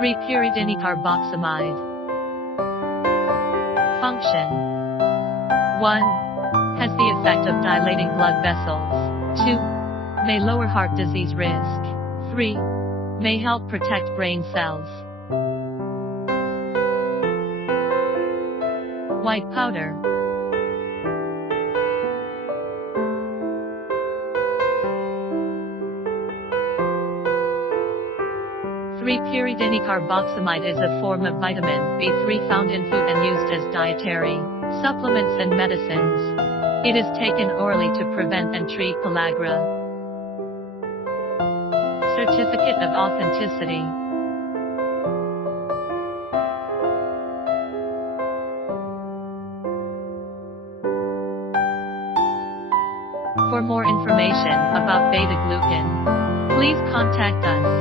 3. Pyridinecarboxamide. Function: 1. Has the effect of dilating blood vessels. 2. May lower heart disease risk. 3. May help protect brain cells. White powder. Pyridinecarboxamide is a form of vitamin B3 found in food and used as dietary supplements and medicines. It is taken orally to prevent and treat pellagra. Certificate of authenticity. For more information about beta-glucan, please contact us.